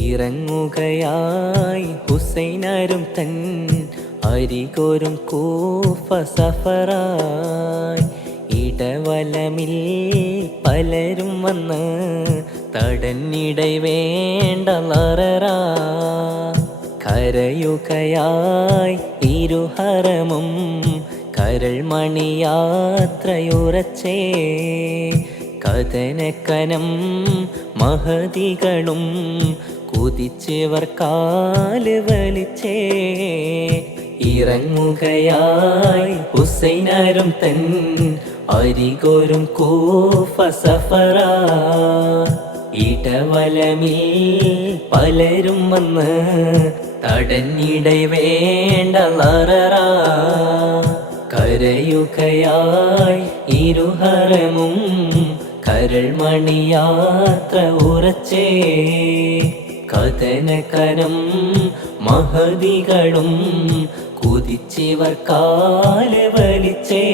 ഇറങ്ങുകയായി ഹുസൈനാരും തൻ അരികോരും കൂഫ സഫറായി. ഇടവലമിൽ പലരും വന്ന് തടന്നിടை വേണ്ട ലററാ. കരയുകയായി ഇരുഹറമും കരൾ മണിയാത്രയുറച്ചേ. കഥനക്കനം മഹതികളും കുതിച്ചവർ കാല് വലിച്ചേ. ഇറങ്ങുകയായി ഹുസൈനാരും തൻ അരികോരും കൂഫ സഫറാ. ഇടവലമിൽ പലരും വന്ന് തടന്നിടை വേണ്ട ലററാ. കരയുകയായി ഇരുഹറമും കരൾ മണിയാത്ര ഉറച്ചേ. കഥനകരം മഹതികളും കുതിച്ചവർ കാല് വലിച്ചേ.